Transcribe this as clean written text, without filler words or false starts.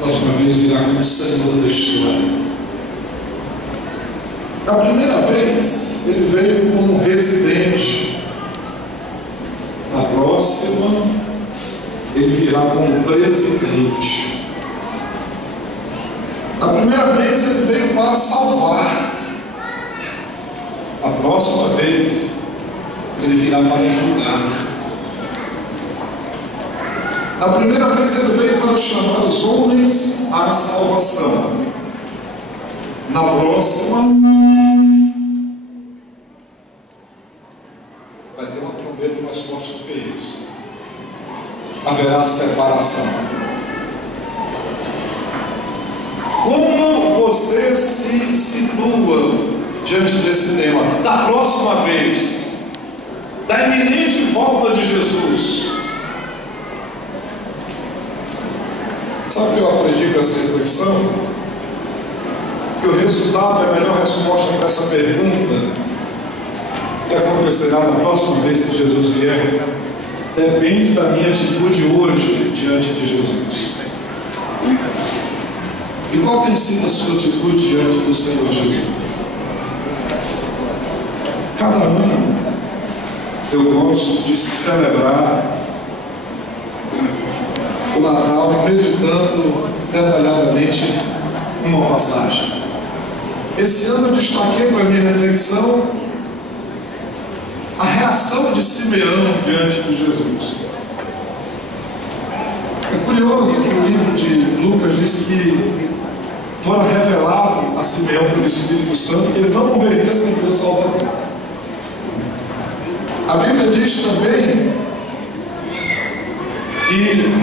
mais uma vez virá como Senhor deste lar. A primeira vez, ele veio como residente. Na próxima, ele virá como presidente. A primeira vez, ele veio para salvar. A próxima vez, ele virá para julgar. A primeira vez, ele veio para chamar os homens à salvação. Na próxima, vai ter uma trombeta mais forte do que isso. Haverá separação. Como você se situa diante desse tema? Da próxima vez, da iminente volta de Jesus. Sabe o que eu aprendi com essa reflexão? Que o resultado é a melhor resposta para essa pergunta, que acontecerá na próxima vez que Jesus vier, depende da minha atitude hoje diante de Jesus. E qual tem sido a sua atitude diante do Senhor Jesus? Cada ano eu gosto de celebrar o Natal meditando detalhadamente uma passagem. Esse ano eu destaquei para a minha reflexão a reação de Simeão diante de Jesus. É curioso que o livro de Lucas diz que fora revelado a Simeão pelo Espírito Santo que ele não morreria sem Deus Salvador. A Bíblia diz também que